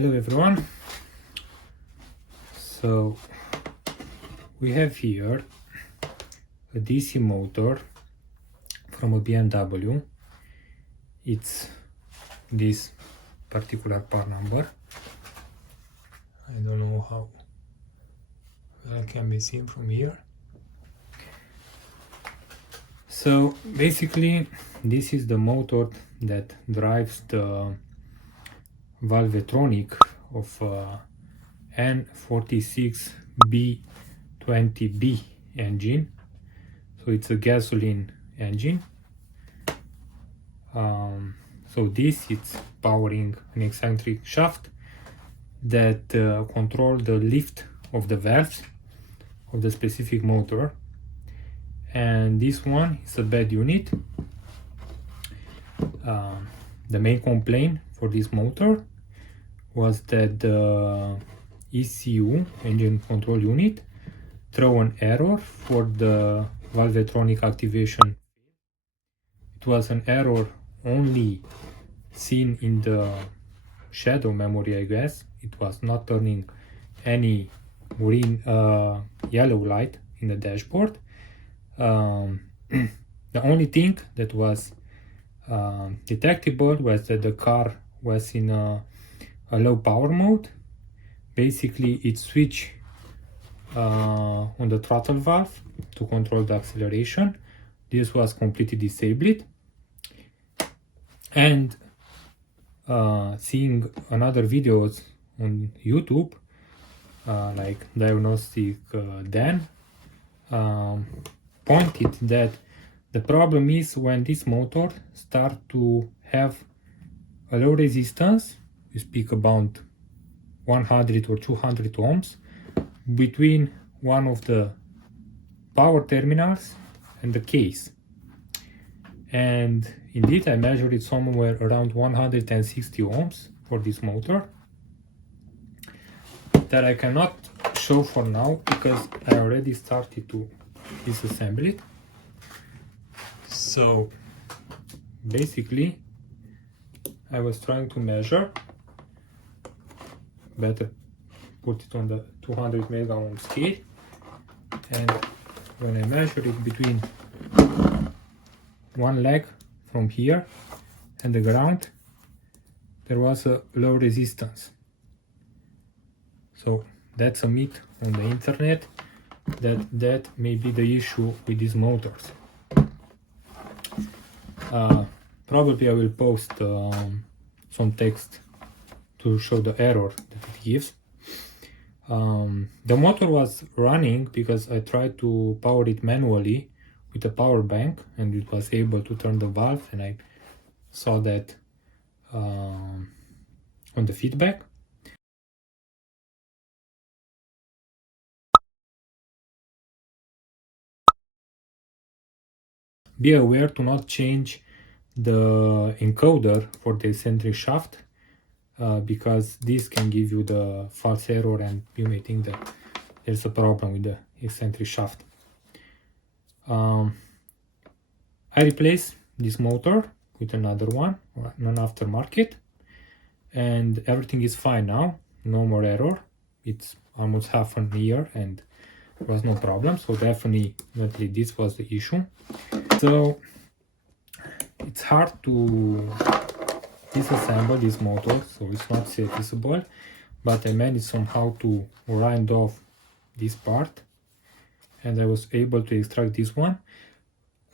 Hello everyone. So we have here a DC motor from a BMW. It's this particular part number. I don't know how well it can be seen from here. So basically this is the motor that drives the valvetronic of N46B20B engine. So it's a gasoline engine. So this is powering an eccentric shaft that control the lift of the valves of the specific motor. And this one is a bad unit. The main complaint for this motor was that the ECU, engine control unit, throw an error for the valvetronic activation. It was an error only seen in the shadow memory, I guess. It was not turning any green, yellow light in the dashboard. The only thing that was detectable was that the car was in a low power mode. Basically it switched on the throttle valve to control the acceleration. This was completely disabled. And seeing another videos on YouTube, like Diagnostic Dan, pointed that the problem is when this motor start to have a low resistance. You speak about 100 or 200 ohms between one of the power terminals and the case. And indeed I measured it somewhere around 160 ohms for this motor, that I cannot show for now because I already started to disassemble it. So basically I was trying to measure, better put it on the 200 mega ohm scale, and when I measured it between one leg from here and the ground, there was a low resistance. So that's a myth on the internet, that may be the issue with these motors. Probably I will post some text to show the error that it gives. The motor was running because I tried to power it manually with a power bank, and it was able to turn the valve, and I saw that on the feedback. Be aware to not change the encoder for the eccentric shaft, because this can give you the false error and you may think that there's a problem with the eccentric shaft. I replaced this motor with another one, an aftermarket, and everything is fine now. No more error. It's almost half a year and there was no problem. So definitely this was the issue. So it's hard to disassemble this motor, so it's not serviceable, but I managed somehow to grind off this part, and I was able to extract this one.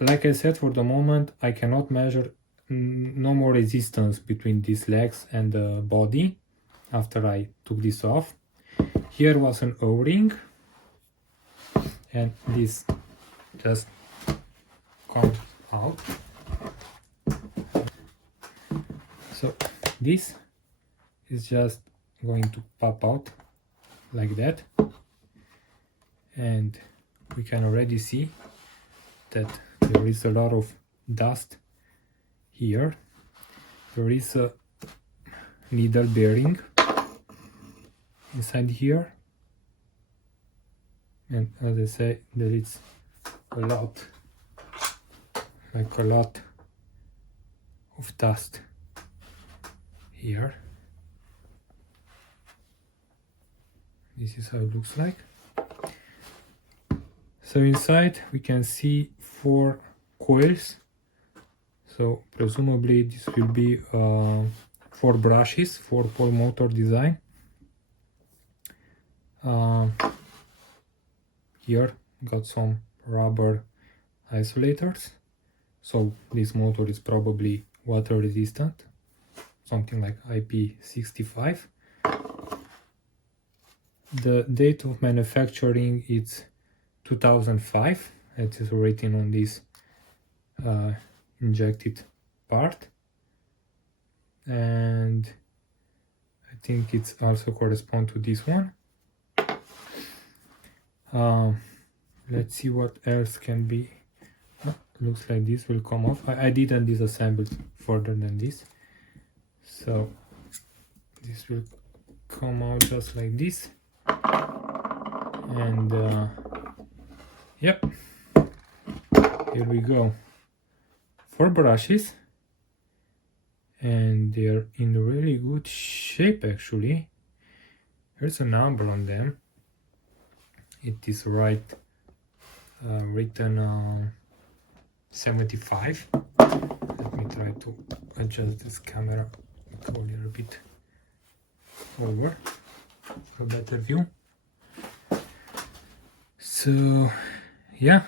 Like I said, for the moment I cannot measure no more resistance between these legs and the body after I took this off. Here was an O-ring, and this just comes out. So this is just going to pop out like that, and we can already see that there is a lot of dust here. There is a needle bearing inside here, and as I say, there is a lot of dust here. This is how it looks like. So inside we can see 4 coils. So presumably this will be 4 brushes, 4-pole motor design. Here got some rubber isolators. So this motor is probably water resistant, something like IP65. The date of manufacturing is 2005. It is written on this injected part, and I think it's also correspond to this one. Let's see what else can be. Looks like this will come off. I didn't disassemble further than this, so this will come out just like this. And yep, here we go. 4 brushes, and they're in really good shape actually. There's a number on them. It is written 75. Let me try to adjust this camera a little bit over for a better view. So yeah,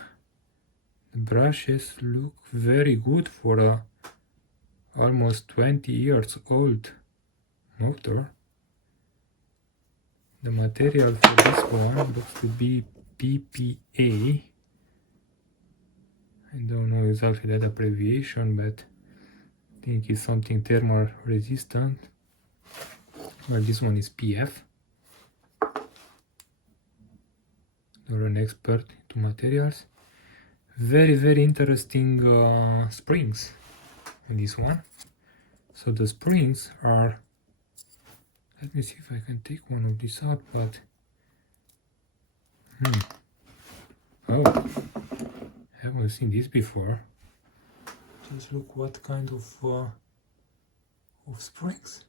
the brushes look very good for a almost 20 years old motor. The material for this one looks to be PPA. I don't know exactly that abbreviation, but I think it's something thermal resistant. Well, this one is PF. You're an expert into materials. Very interesting springs in this one. So the springs are, let me see if I can take one of these out, but oh, haven't seen this before. Just look what kind of springs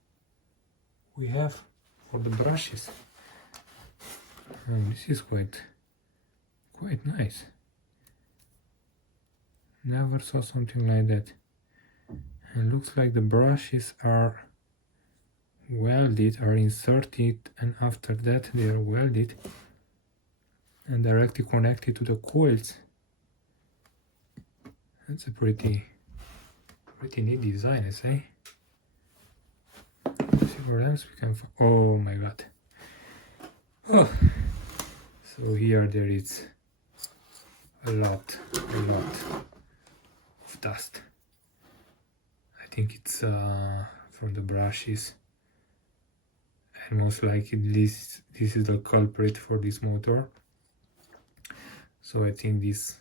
we have for the brushes. This is quite nice. Never saw something like that. And looks like the brushes are welded, are inserted, and after that they are welded and directly connected to the coils. That's a pretty neat design, I say. Let's see what else we can find. Oh my god. Oh. So here there is a lot of dust. I think it's from the brushes, and most likely this is the culprit for this motor. So I think this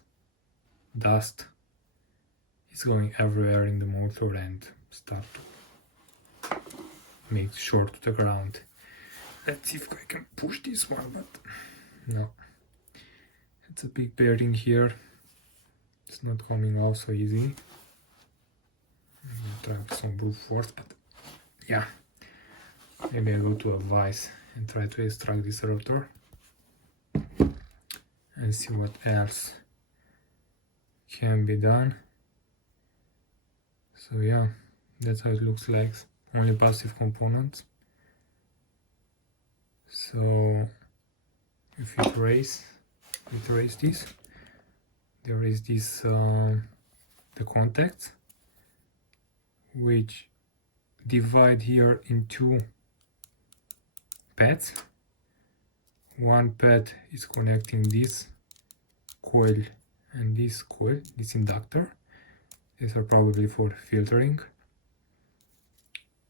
dust is going everywhere in the motor and start to make short to the ground. Let's see if I can push this one, but no. It's a big bearing here. It's not coming out so easy. I'm gonna try with some brute force, but yeah. Maybe I go to a vise and try to extract this rotor and see what else can be done. So yeah, that's how it looks like. Only passive components. So if we trace this, there is this the contacts, which divide here into pads. One pad is connecting this coil and this coil, this inductor. These are probably for filtering.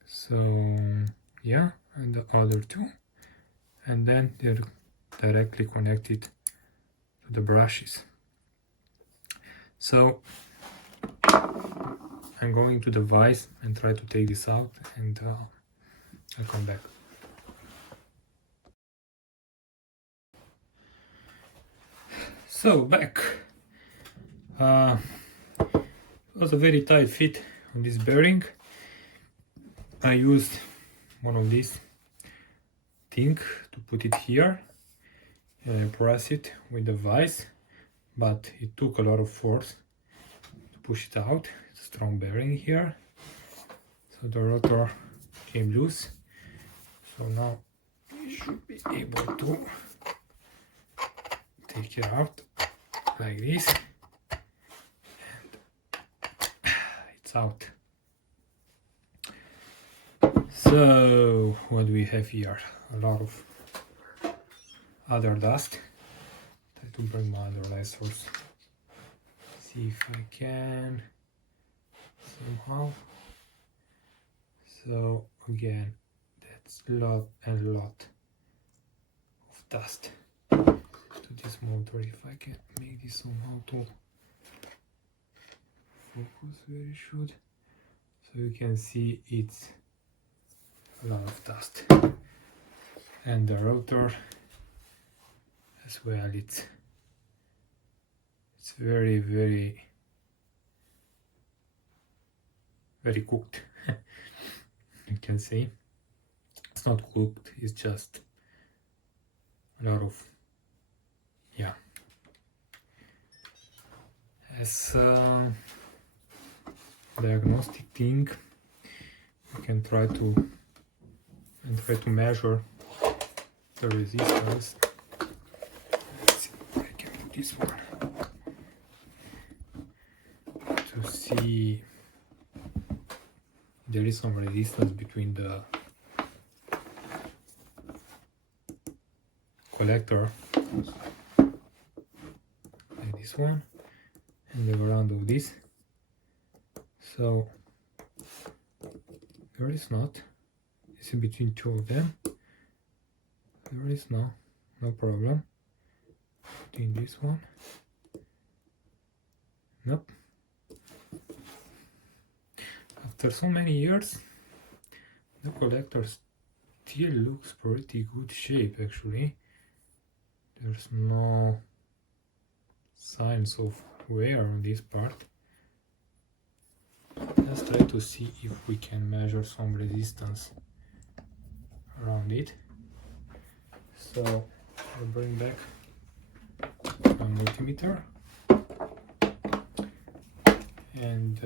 So yeah, and the other two, and then they're directly connected to the brushes. So I'm going to the vise and try to take this out, and I'll come back. So back. It was a very tight fit on this bearing. I used one of these thing to put it here, and I press it with the vise, but it took a lot of force to push it out. It's a strong bearing here, so the rotor came loose. So now you should be able to take it out like this, and it's out. So what do we have here? A lot of other dust. Try to bring my other light source. See if I can somehow. So again, that's a lot and a lot of dust to this motor. If I can make this somehow to focus where it should, so you can see it's a lot of dust. And the rotor as well, it's very cooked. You can say it's not cooked, it's just a lot of, yeah. As a diagnostic thing, you can try to measure the resistance. Let's see if I can put this one to see there is some resistance between the collector, like this one, and the ground of this. So there is not. It's in between two of them. There is no problem. Putting this one. Nope. After so many years, the collector still looks pretty good shape actually. There's no signs of wear on this part. Let's try to see if we can measure some resistance around it. So I'll bring back my multimeter and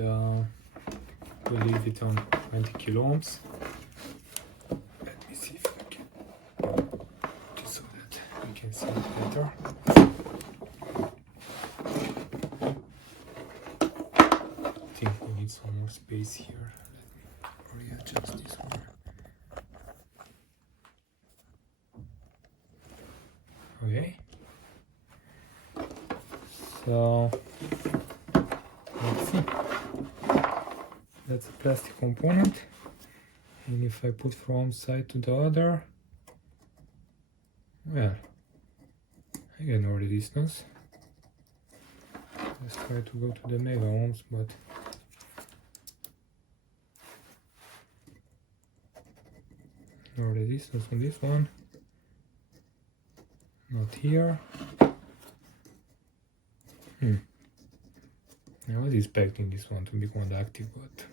we'll leave it on 20 kilo ohms. Let me see if I can put it so that we can see it better. I think we need some more space here. Let me readjust this one. Okay, so let's see. That's a plastic component, and if I put from one side to the other, well, I get no resistance. Let's try to go to the mega ohms, but no resistance on this one. Not here. I was expecting this one to be conductive, but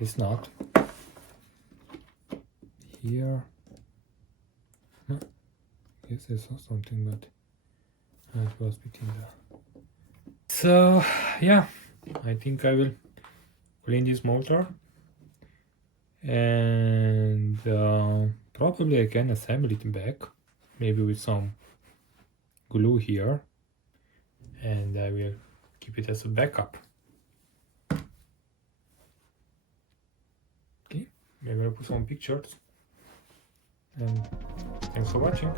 it's not. Here. No. Yes, I saw something, but it was between the. So yeah, I think I will clean this motor, and probably I can assemble it back, maybe with some glue here, and I will keep it as a backup. Okay, maybe I'll put some pictures, and thanks for watching.